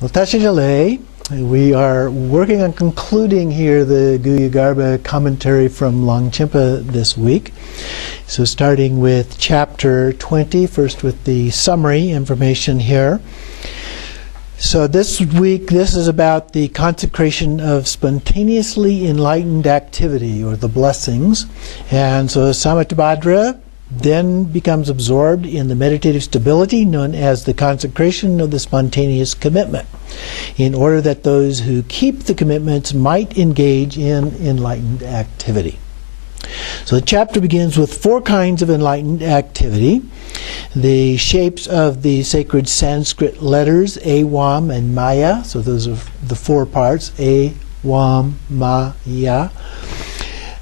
Well, Tashijale, we are working on concluding here the Guhyagarbha commentary from Longchenpa this week. So starting with chapter 20, first with the summary information here. So this week, this is about the consecration of spontaneously enlightened activity, or the blessings. And so Samattabhadra then becomes absorbed in the meditative stability known as the consecration of the spontaneous commitment, in order that those who keep the commitments might engage in enlightened activity. So the chapter begins with 4 kinds of enlightened activity. The shapes of the sacred Sanskrit letters, A, Wam, and Maya. So those are the 4 parts, A, Wam, Maya.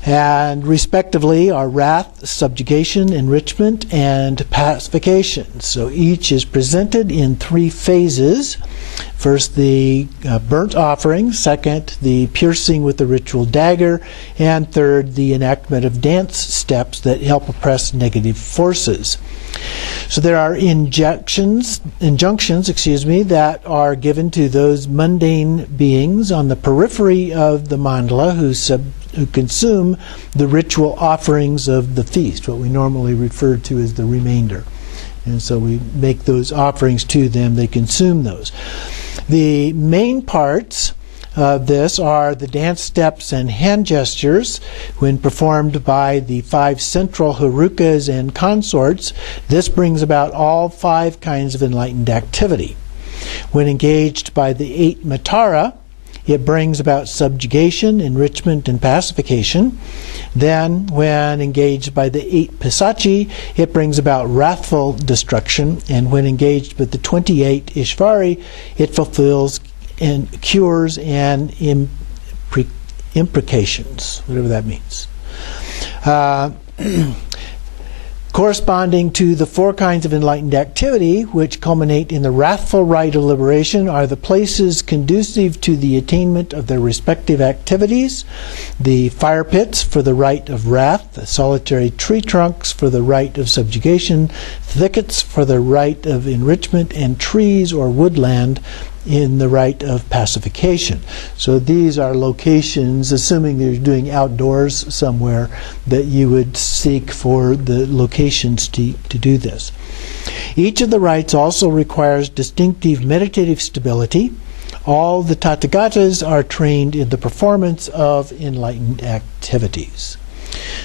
And respectively are wrath, subjugation, enrichment, and pacification. So each is presented in 3 phases. First, the burnt offering. Second, the piercing with the ritual dagger. And third, the enactment of dance steps that help oppress negative forces. So there are injunctions, that are given to those mundane beings on the periphery of the mandala who consume the ritual offerings of the feast, what we normally refer to as the remainder. And so we make those offerings to them, they consume those. The main parts of this are the dance steps and hand gestures. When performed by the 5 central harukas and consorts, this brings about all 5 kinds of enlightened activity. When engaged by the 8 matara, it brings about subjugation, enrichment, and pacification. Then, when engaged by the 8 Pisachi, it brings about wrathful destruction. And when engaged with the 28 Ishvari, it fulfills and cures and imprecations, whatever that means. Corresponding to the 4 kinds of enlightened activity, which culminate in the wrathful rite of liberation, are the places conducive to the attainment of their respective activities: the fire pits for the rite of wrath, the solitary tree trunks for the rite of subjugation, thickets for the rite of enrichment, and trees or woodland in the rite of pacification. So these are locations, assuming you're doing outdoors somewhere, that you would seek for the locations to do this. Each of the rites also requires distinctive meditative stability. All the Tathagatas are trained in the performance of enlightened activities.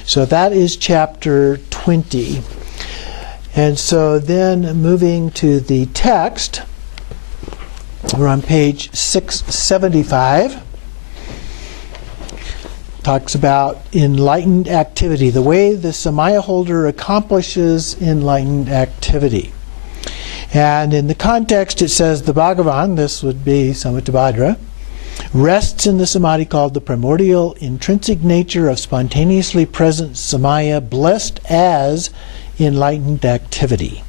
So that is chapter 20. And so then moving to the text, we're on page 675. Talks about enlightened activity, the way the Samaya holder accomplishes enlightened activity. And in the context it says the Bhagavan, this would be Samattabhadra, rests in the samadhi called the primordial intrinsic nature of spontaneously present Samaya, blessed as enlightened activity.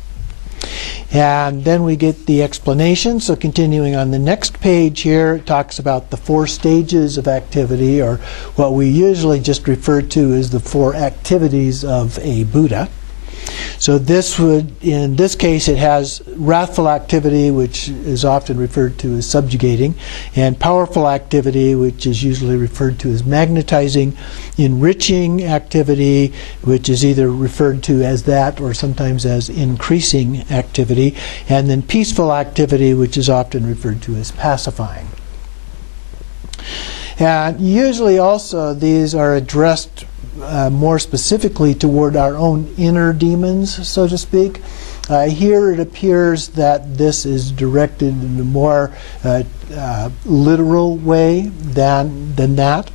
And then we get the explanation. So continuing on the next page here, it talks about the 4 stages of activity, or what we usually just refer to as the 4 activities of a Buddha. So this would, in this case, it has wrathful activity, which is often referred to as subjugating, and powerful activity, which is usually referred to as magnetizing, enriching activity, which is either referred to as that or sometimes as increasing activity, and then peaceful activity, which is often referred to as pacifying. And usually also these are addressed more specifically toward our own inner demons, so to speak. Here it appears that this is directed in a more literal way than that,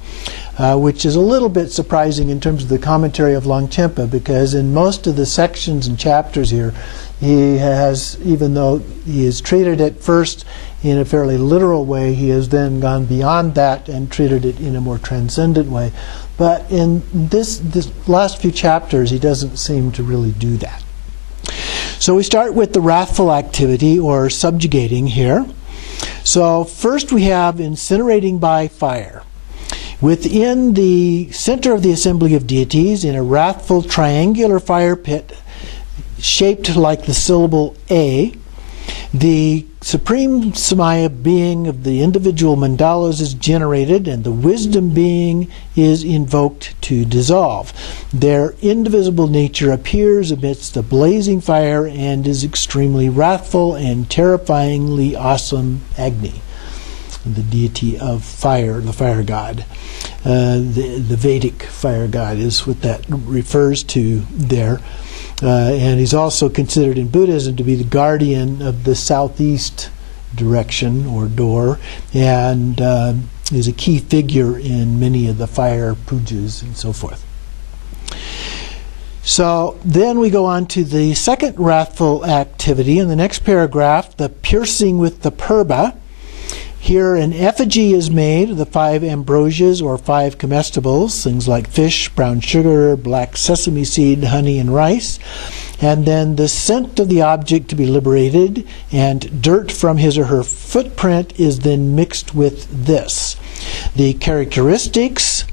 which is a little bit surprising in terms of the commentary of Longchenpa, because in most of the sections and chapters here, he has, even though he has treated it first in a fairly literal way, he has then gone beyond that and treated it in a more transcendent way. But in this last few chapters, he doesn't seem to really do that. So we start with the wrathful activity, or subjugating here. So first we have incinerating by fire. Within the center of the assembly of deities, in a wrathful triangular fire pit shaped like the syllable A, The supreme Samaya being of the individual mandalas is generated, and the wisdom being is invoked to dissolve. Their indivisible nature appears amidst the blazing fire and is extremely wrathful and terrifyingly awesome Agni, the deity of fire, the fire god. The Vedic fire god is what that refers to there. And he's also considered in Buddhism to be the guardian of the southeast direction or door, and is a key figure in many of the fire pujas and so forth. So then we go on to the second wrathful activity in the next paragraph, the piercing with the purba. Here an effigy is made of the 5 ambrosias or 5 comestibles, things like fish, brown sugar, black sesame seed, honey, and rice. And then the scent of the object to be liberated, and dirt from his or her footprint is then mixed with this. The characteristics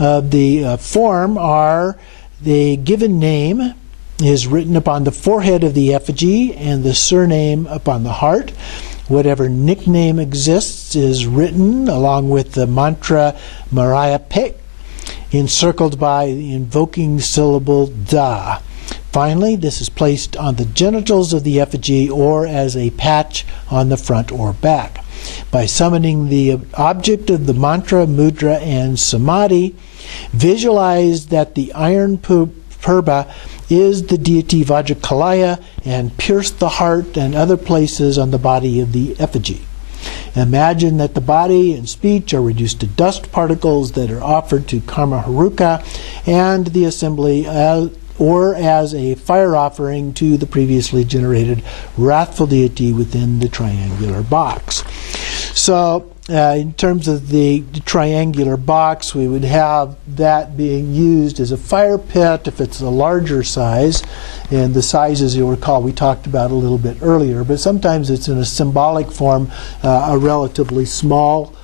of the form are the given name is written upon the forehead of the effigy and the surname upon the heart. Whatever nickname exists is written along with the mantra Maraya Pe, encircled by the invoking syllable Da. Finally, this is placed on the genitals of the effigy or as a patch on the front or back. By summoning the object of the mantra, mudra, and samadhi, visualize that the iron purba is the deity Vajrakalaya and pierce the heart and other places on the body of the effigy. Imagine that the body and speech are reduced to dust particles that are offered to Karma Haruka and the assembly or as a fire offering to the previously generated wrathful deity within the triangular box. So in terms of the triangular box, we would have that being used as a fire pit if it's a larger size. And the sizes, you'll recall, we talked about a little bit earlier. But sometimes it's in a symbolic form, a relatively small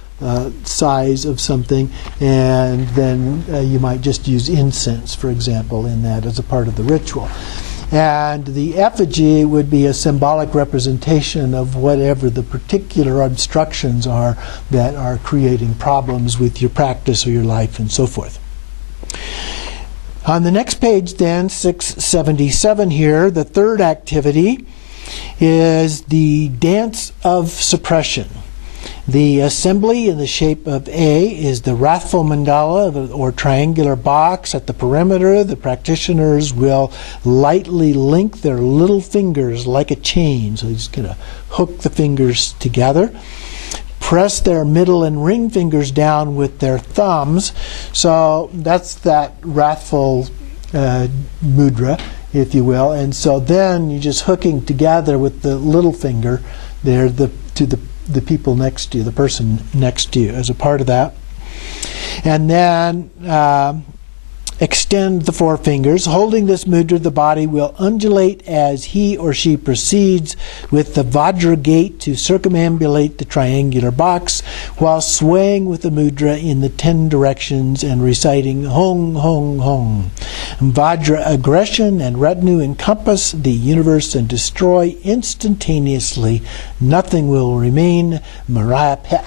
size of something. And then you might just use incense, for example, in that as a part of the ritual. And the effigy would be a symbolic representation of whatever the particular obstructions are that are creating problems with your practice or your life and so forth. On the next page then, 677 here, the third activity is the dance of suppression. The assembly in the shape of A is the wrathful mandala or triangular box. At the perimeter, the practitioners will lightly link their little fingers like a chain. So they're just going to hook the fingers together. Press their middle and ring fingers down with their thumbs. So that's that wrathful mudra, if you will. And so then you're just hooking together with the little finger there to the people next to you, the person next to you as a part of that. And then extend the 4 fingers. Holding this mudra, the body will undulate as he or she proceeds with the Vajra gait to circumambulate the triangular box while swaying with the mudra in the 10 directions and reciting Hong, Hong, Hong. Vajra aggression and retinue encompass the universe and destroy instantaneously. Nothing will remain. Maraya Pet.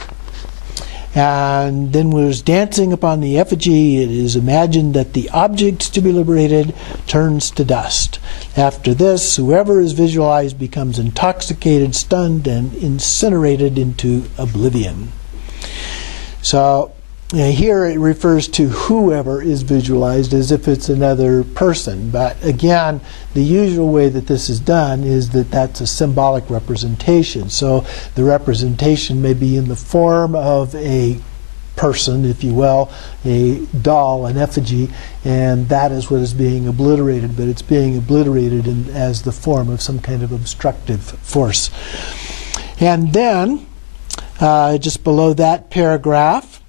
And then was dancing upon the effigy. It is imagined that the object to be liberated turns to dust. After this, whoever is visualized becomes intoxicated, stunned, and incinerated into oblivion. So here it refers to whoever is visualized as if it's another person. But again, the usual way that this is done is that that's a symbolic representation. So the representation may be in the form of a person, if you will, a doll, an effigy, and that is what is being obliterated, but it's being obliterated as the form of some kind of obstructive force. And then, just below that paragraph,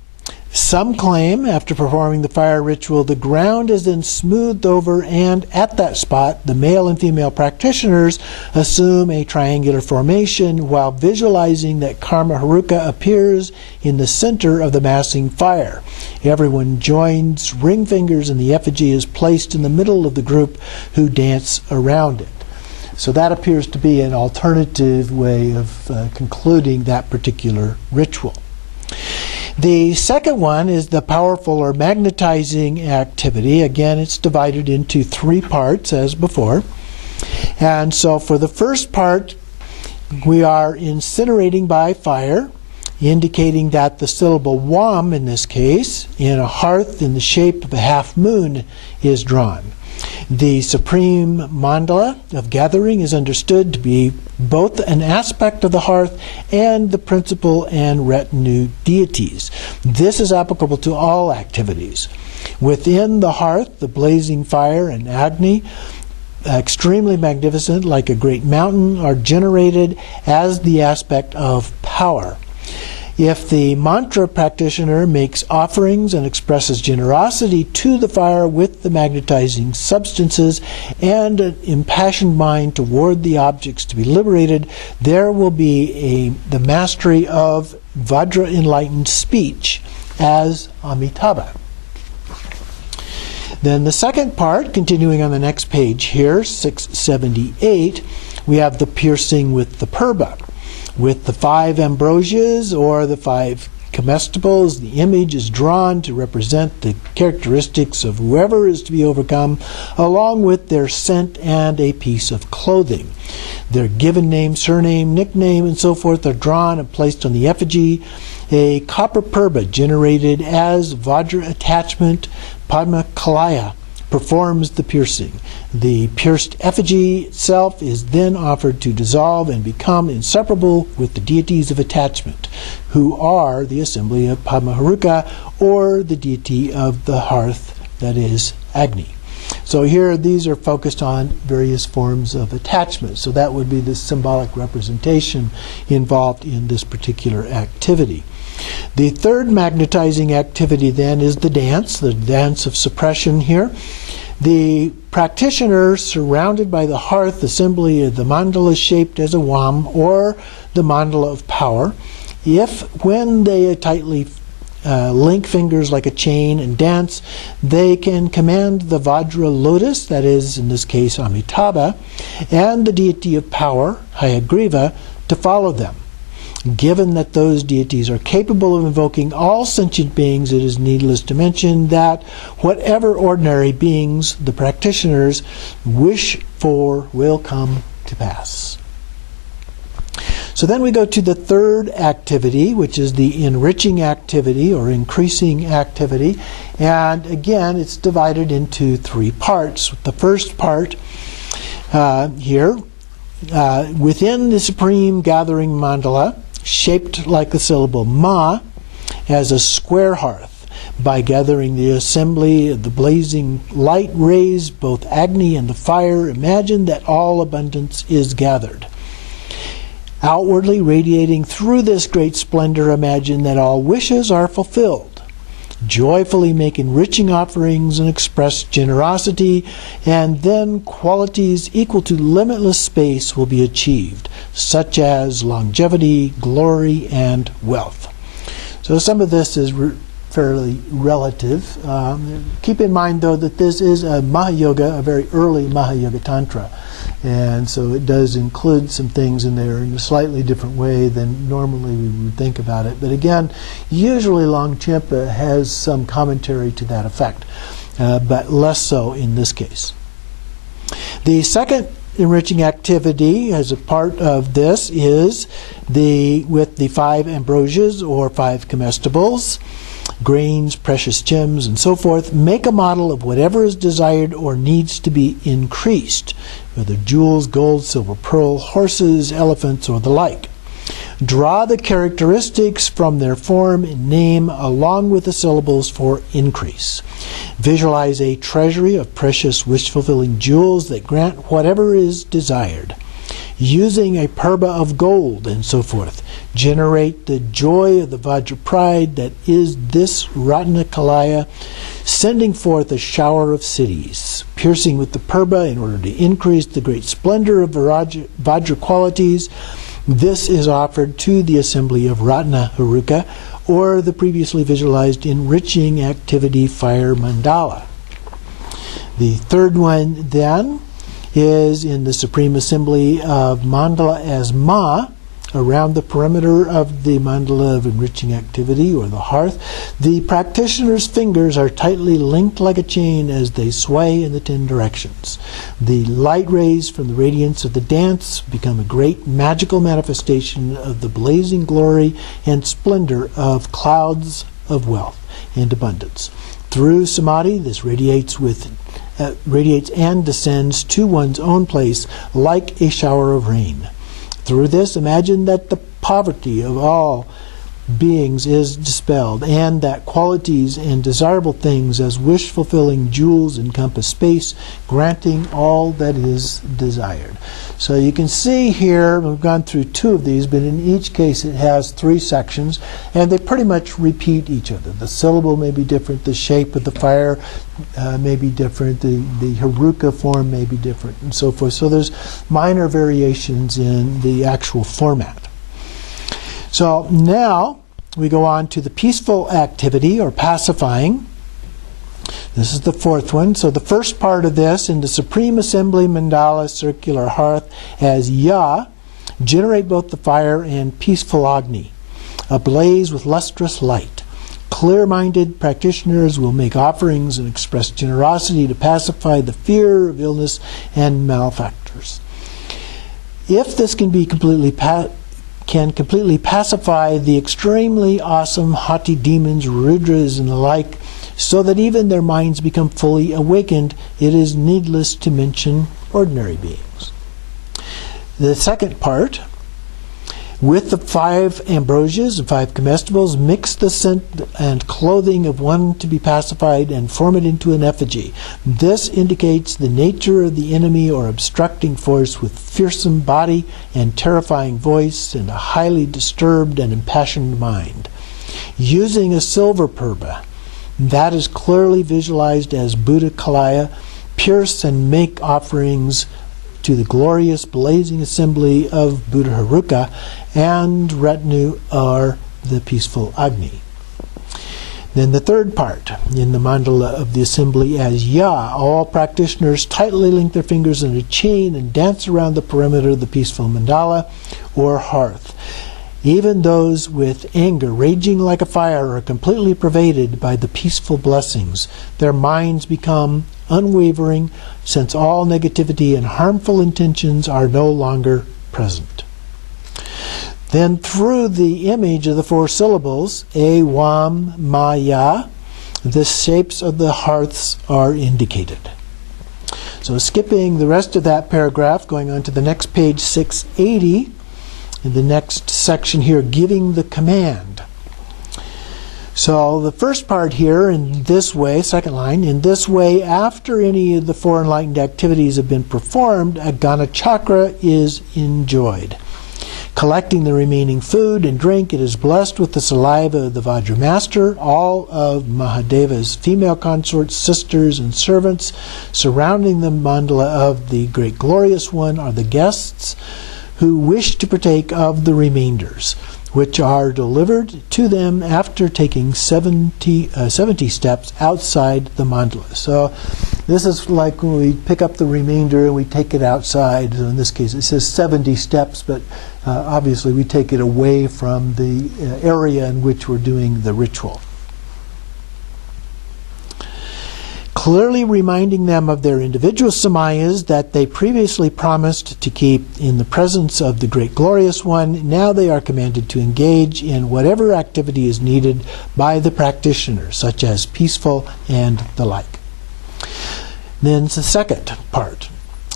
some claim, after performing the fire ritual, the ground is then smoothed over, and at that spot, the male and female practitioners assume a triangular formation while visualizing that Karma Haruka appears in the center of the massing fire. Everyone joins ring fingers, and the effigy is placed in the middle of the group who dance around it. So that appears to be an alternative way of concluding that particular ritual. The second one is the powerful or magnetizing activity. Again, it's divided into 3 parts as before. And so for the first part, we are incinerating by fire, indicating that the syllable wam, in this case, in a hearth in the shape of a half moon is drawn. The supreme mandala of gathering is understood to be both an aspect of the hearth and the principal and retinue deities. This is applicable to all activities. Within the hearth, the blazing fire and Agni, extremely magnificent, like a great mountain, are generated as the aspect of power. If the mantra practitioner makes offerings and expresses generosity to the fire with the magnetizing substances and an impassioned mind toward the objects to be liberated, there will be the mastery of Vajra enlightened speech as Amitabha. Then the second part, continuing on the next page here, 678, we have the piercing with the purba. With the 5 ambrosias or the 5 comestibles, the image is drawn to represent the characteristics of whoever is to be overcome, along with their scent and a piece of clothing. Their given name, surname, nickname, and so forth are drawn and placed on the effigy. A copper purba generated as Vajra attachment, Padma Kalaya, performs the piercing. The pierced effigy itself is then offered to dissolve and become inseparable with the deities of attachment, who are the assembly of Padmaharuka, or the deity of the hearth, that is Agni. So here these are focused on various forms of attachment. So that would be the symbolic representation involved in this particular activity. The third magnetizing activity then is the dance of suppression here. The practitioner, surrounded by the hearth assembly of the mandala shaped as a wam, or the mandala of power, when they tightly link fingers like a chain and dance, they can command the Vajra lotus, that is, in this case, Amitabha, and the deity of power, Guhyagarbha, to follow them. Given that those deities are capable of invoking all sentient beings, it is needless to mention that whatever ordinary beings the practitioners wish for will come to pass. So then we go to the third activity, which is the enriching activity or increasing activity. And again, it's divided into 3 parts. The first part here, within the supreme gathering mandala, shaped like the syllable ma, as a square hearth. By gathering the assembly of the blazing light rays, both Agni and the fire, imagine that all abundance is gathered. Outwardly radiating through this great splendor, imagine that all wishes are fulfilled. Joyfully make enriching offerings and express generosity, and then qualities equal to limitless space will be achieved, such as longevity, glory, and wealth. So some of this is fairly relative. Keep in mind, though, that this is a Mahayoga, a very early Mahayoga Tantra. And so it does include some things in there in a slightly different way than normally we would think about it. But again, usually Longchenpa has some commentary to that effect, but less so in this case. The second enriching activity as a part of this is with the 5 ambrosias or 5 comestibles, grains, precious gems, and so forth. Make a model of whatever is desired or needs to be increased, whether jewels, gold, silver, pearl, horses, elephants, or the like. Draw the characteristics from their form and name along with the syllables for increase. Visualize a treasury of precious wish-fulfilling jewels that grant whatever is desired. Using a purba of gold and so forth, generate the joy of the Vajra pride that is this Ratna Kalaya, sending forth a shower of cities, piercing with the purba in order to increase the great splendor of Vajra qualities. This is offered to the assembly of Ratna Haruka, or the previously visualized enriching activity fire mandala. The third one then is in the Supreme Assembly of Mandala as Ma, around the perimeter of the mandala of enriching activity, or the hearth. The practitioner's fingers are tightly linked like a chain as they sway in the 10 directions. The light rays from the radiance of the dance become a great magical manifestation of the blazing glory and splendor of clouds of wealth and abundance. Through samadhi, this radiates and descends to one's own place like a shower of rain. Through this, imagine that the poverty of all beings is dispelled, and that qualities and desirable things as wish-fulfilling jewels encompass space, granting all that is desired. So you can see here, we've gone through 2 of these, but in each case it has 3 sections, and they pretty much repeat each other. The syllable may be different, the shape of the fire may be different, the Haruka form may be different, and so forth. So there's minor variations in the actual format. So now we go on to the peaceful activity, or pacifying. This is the 4th one. So the first part of this, in the Supreme Assembly Mandala Circular Hearth as Ya, generate both the fire and peaceful Agni, ablaze with lustrous light. Clear-minded practitioners will make offerings and express generosity to pacify the fear of illness and malefactors. If this can completely pacify the extremely awesome haughty demons, Rudras, and the like, so that even their minds become fully awakened, it is needless to mention ordinary beings. The second part, with the 5 ambrosias and 5 comestibles, mix the scent and clothing of one to be pacified and form it into an effigy. This indicates the nature of the enemy or obstructing force with fearsome body and terrifying voice and a highly disturbed and impassioned mind. Using a silver purba, that is clearly visualized as Buddha Kalaya, pierce and make offerings to the glorious blazing assembly of Buddha Haruka and retinue are the peaceful Agni. Then the third part, in the mandala of the assembly as Ya, all practitioners tightly link their fingers in a chain and dance around the perimeter of the peaceful mandala or hearth. Even those with anger raging like a fire are completely pervaded by the peaceful blessings. Their minds become unwavering, since all negativity and harmful intentions are no longer present. Then through the image of the 4 syllables, A, Wam, Ma, Ya, the shapes of the hearths are indicated. So skipping the rest of that paragraph, going on to the next page, 680, in the next section here, giving the command. So the first part here, in this way, second line, in this way, after any of the 4 enlightened activities have been performed, a Gana Chakra is enjoyed. Collecting the remaining food and drink, it is blessed with the saliva of the Vajra Master. All of Mahadeva's female consorts, sisters, and servants surrounding the mandala of the Great Glorious One are the guests who wish to partake of the remainders, which are delivered to them after taking 70 steps outside the mandala. So this is like when we pick up the remainder and we take it outside. So in this case it says 70 steps, but obviously we take it away from the area in which we're doing the ritual. Clearly reminding them of their individual samayas that they previously promised to keep in the presence of the Great Glorious One, now they are commanded to engage in whatever activity is needed by the practitioner, such as peaceful and the like. Then the second part.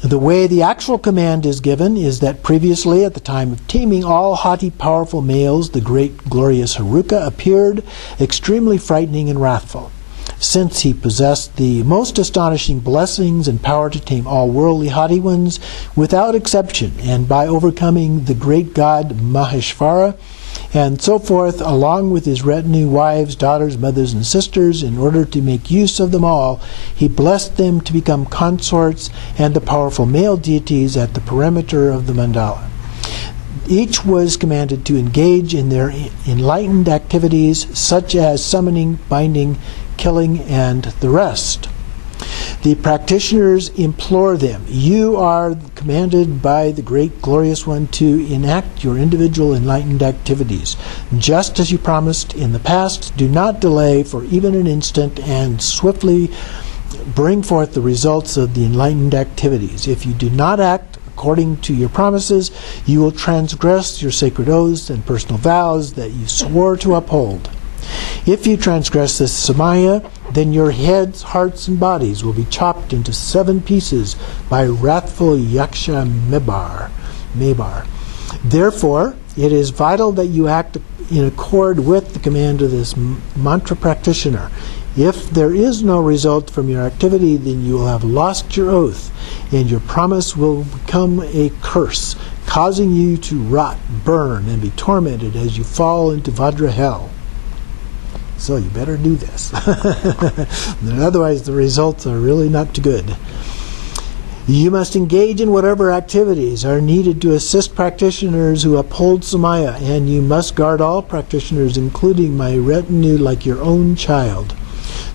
The way the actual command is given is that previously, at the time of taming all haughty, powerful males, the great glorious Haruka appeared extremely frightening and wrathful. Since he possessed the most astonishing blessings and power to tame all worldly haughty ones without exception, and by overcoming the great god Maheshvara, and so forth, along with his retinue, wives, daughters, mothers, and sisters, in order to make use of them all, he blessed them to become consorts and the powerful male deities at the perimeter of the mandala. Each was commanded to engage in their enlightened activities, such as summoning, binding, killing, and the rest. The practitioners implore them, you are commanded by the great glorious one to enact your individual enlightened activities. Just as you promised in the past, do not delay for even an instant and swiftly bring forth the results of the enlightened activities. If you do not act according to your promises, you will transgress your sacred oaths and personal vows that you swore to uphold. If you transgress this samaya, then your heads, hearts, and bodies will be chopped into 7 pieces by wrathful Yaksha Mebar. Therefore, it is vital that you act in accord with the command of this mantra practitioner. If there is no result from your activity, then you will have lost your oath, and your promise will become a curse, causing you to rot, burn, and be tormented as you fall into Vajra hell. So you better do this. Otherwise the results are really not too good. You must engage in whatever activities are needed to assist practitioners who uphold samaya, and you must guard all practitioners, including my retinue, like your own child.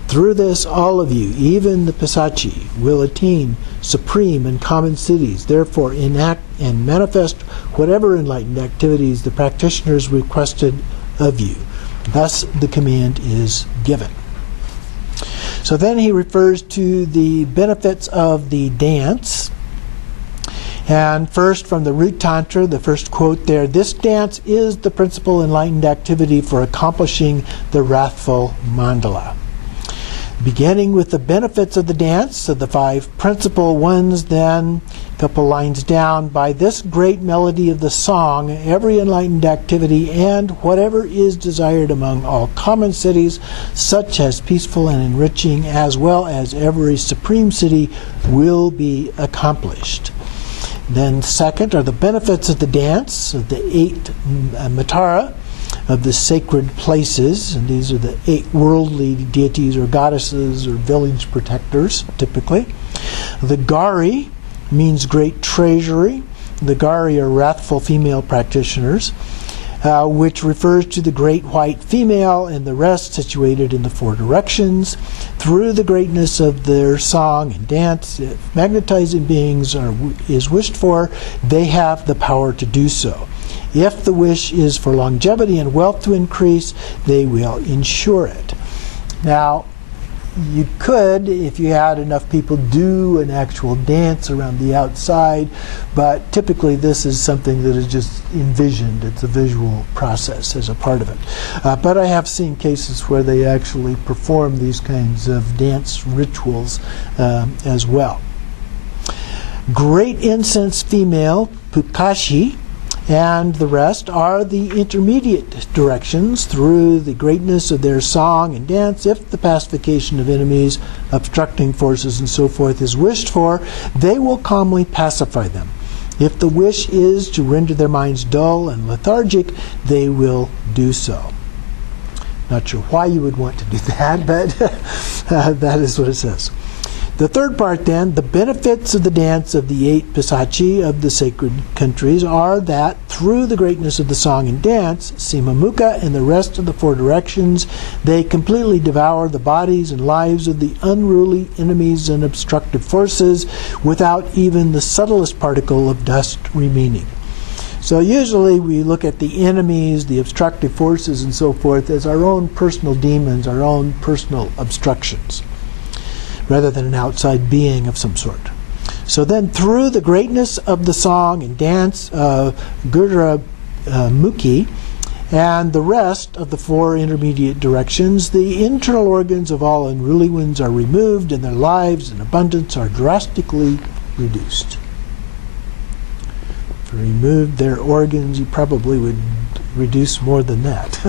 Through this, all of you, even the Pisachi, will attain supreme and common cities. Therefore, enact and manifest whatever enlightened activities the practitioners requested of you. Thus, the command is given. So then he refers to the benefits of the dance. And first, from the Root Tantra, the first quote there, this dance is the principal enlightened activity for accomplishing the wrathful mandala. Beginning with the benefits of the dance, of the 5 principal ones, then a couple lines down, by this great melody of the song, every enlightened activity and whatever is desired among all common cities, such as peaceful and enriching, as well as every supreme city, will be accomplished. Then second are the benefits of the dance, of the 8 Matara, of the sacred places, and these are the 8 worldly deities or goddesses or village protectors, typically. The Gari means great treasury. The Gari are wrathful female practitioners, which refers to the great white female and the rest situated in the 4 directions. Through the greatness of their song and dance, if magnetizing beings is wished for, they have the power to do so. If the wish is for longevity and wealth to increase, they will ensure it. Now, you could, if you had enough people, do an actual dance around the outside, but typically this is something that is just envisioned. It's a visual process as a part of it. But I have seen cases where they actually perform these kinds of dance rituals as well. Great incense female, Pukashi, and the rest are the intermediate directions through the greatness of their song and dance. If the pacification of enemies, obstructing forces, and so forth is wished for, they will calmly pacify them. If the wish is to render their minds dull and lethargic, they will do so. Not sure why you would want to do that, but that is what it says. The third part then, the benefits of the dance of the 8 Pisachi of the sacred countries are that through the greatness of the song and dance, Simamukha and the rest of the 4 directions, they completely devour the bodies and lives of the unruly enemies and obstructive forces without even the subtlest particle of dust remaining. So usually we look at the enemies, the obstructive forces and so forth as our own personal demons, our own personal obstructions, rather than an outside being of some sort. So then through the greatness of the song and dance of Guhyagarbha and the rest of the 4 intermediate directions, the internal organs of all unruly ones are removed and their lives and abundance are drastically reduced. If you removed their organs, you probably would reduce more than that.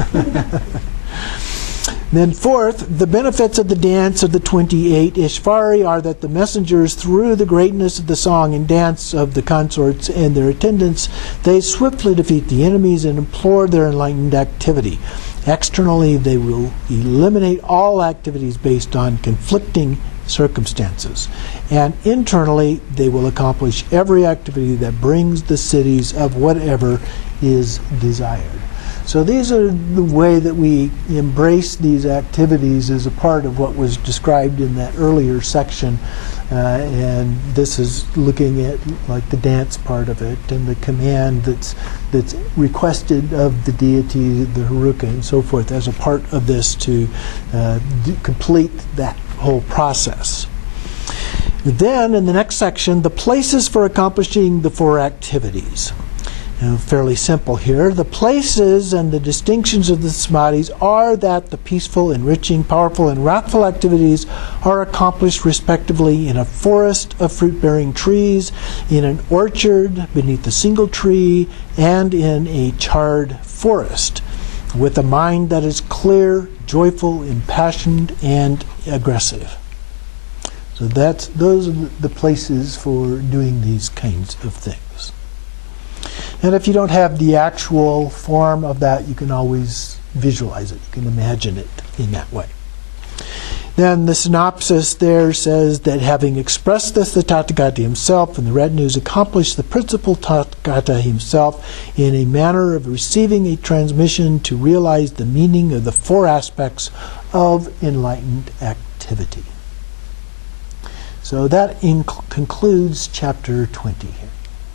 Then fourth, the benefits of the dance of the 28 Ishvari are that the messengers, through the greatness of the song and dance of the consorts and their attendants, they swiftly defeat the enemies and implore their enlightened activity. Externally, they will eliminate all activities based on conflicting circumstances. And internally, they will accomplish every activity that brings the cities of whatever is desired. So these are the way that we embrace these activities as a part of what was described in that earlier section. And this is looking at like the dance part of it and the command that's requested of the deity, the Haruka, and so forth, as a part of this to complete that whole process. Then, in the next section, the places for accomplishing the 4 activities. Fairly simple here. The places and the distinctions of the samadhis are that the peaceful, enriching, powerful, and wrathful activities are accomplished respectively in a forest of fruit-bearing trees, in an orchard beneath a single tree, and in a charred forest, with a mind that is clear, joyful, impassioned, and aggressive. So those are the places for doing these kinds of things. And if you don't have the actual form of that, you can always visualize it. You can imagine it in that way. Then the synopsis there says that having expressed this, the Tathagata himself and the retinues accomplished the principal Tathagata himself in a manner of receiving a transmission to realize the meaning of the 4 aspects of enlightened activity. So that concludes chapter 20 here.